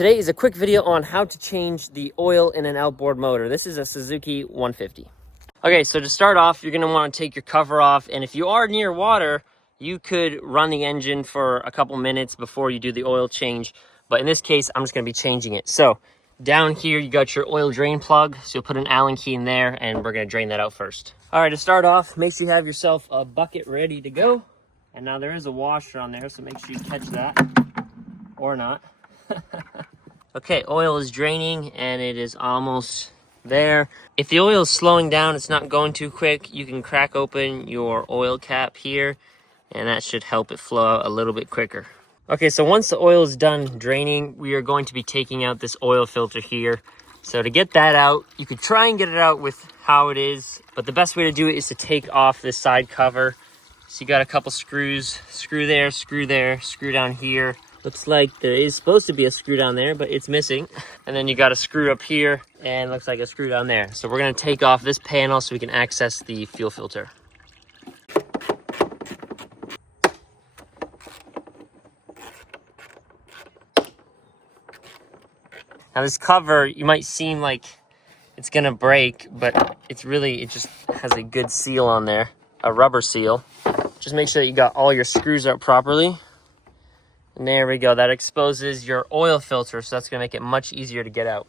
Today is a quick video on how to change the oil in an outboard motor. This is a Suzuki 150. Okay, so to start off, you're going to want to take your cover off, and if you are near water, you could run the engine for a couple minutes before you do the oil change. But in this case, I'm just going to be changing it. So down here, you got your oil drain plug. So you'll put an Allen key in there, and we're going to drain that out first. All right, to start off, make sure you have yourself a bucket ready to go. And now there is a washer on there, so make sure you catch that, or not. Okay, oil is draining, and it is almost there. If the oil is slowing down, it's not going too quick, you can crack open your oil cap here, and that should help it flow out a little bit quicker. Okay, so once the oil is done draining, we are going to be taking out this oil filter here. So to get that out, you could try and get it out with how it is, but the best way to do it is to take off this side cover. So you got a couple screws, screw there, screw down here. Looks like there is supposed to be a screw down there, but it's missing. And then you got a screw up here, and looks like a screw down there. So we're gonna take off this panel so we can access the fuel filter. Now this cover, you might seem like it's gonna break, but it just has a good seal on there, a rubber seal. Just make sure that you got all your screws up properly. And there we go, that exposes your oil filter, so that's gonna make it much easier to get out.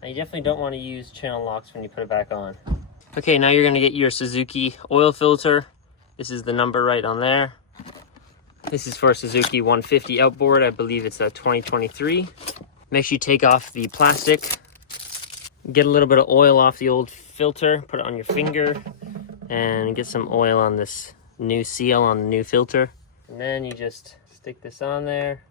Now you definitely don't wanna use channel locks when you put it back on. Okay, now you're gonna get your Suzuki oil filter. This is the number right on there. This is for Suzuki 150 outboard, I believe it's a 2023. Make sure you take off the plastic. Get a little bit of oil off the old filter, put it on your finger, and get some oil on this new seal on the new filter. And then you just stick this on there.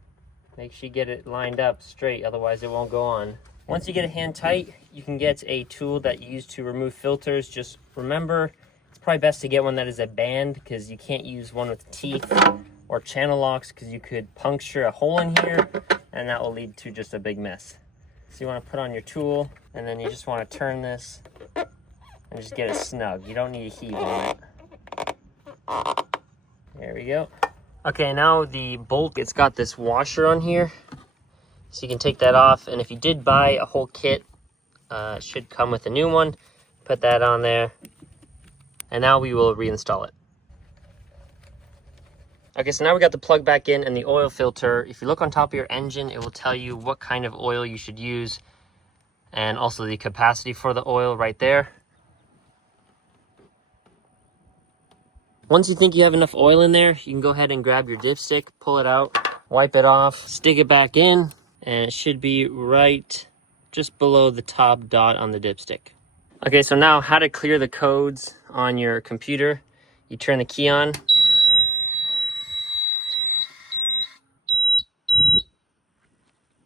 Make sure you get it lined up straight, otherwise it won't go on. Once you get it hand tight, you can get a tool that you use to remove filters. Just remember, it's probably best to get one that is a band, because you can't use one with teeth or channel locks, because you could puncture a hole in here, and that will lead to just a big mess. So you want to put on your tool, and then you just want to turn this and just get it snug. You don't need a heave on it. There we go. Okay, now the bolt, it's got this washer on here, so you can take that off. And if you did buy a whole kit, it should come with a new one. Put that on there, and now we will reinstall it. Okay, so now we got the plug back in and the oil filter. If you look on top of your engine, it will tell you what kind of oil you should use, and also the capacity for the oil right there. Once you think you have enough oil in there, you can go ahead and grab your dipstick, pull it out, wipe it off, stick it back in, and it should be right just below the top dot on the dipstick. Okay, so now how to clear the codes on your computer. You turn the key on.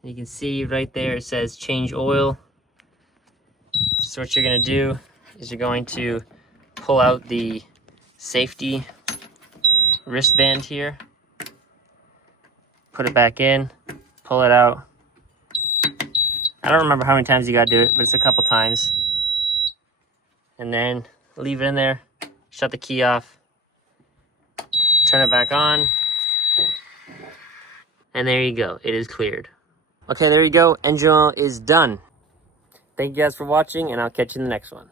You can see right there it says change oil. So what you're going to do is you're going to pull out the safety wristband here, put it back in, pull it out. I don't remember how many times you got to do it, but it's a couple times. And then leave it in there, shut the key off, turn it back on, and there you go, it is cleared. Okay, there you go. Engine oil is done. Thank you guys for watching, and I'll catch you in the next one.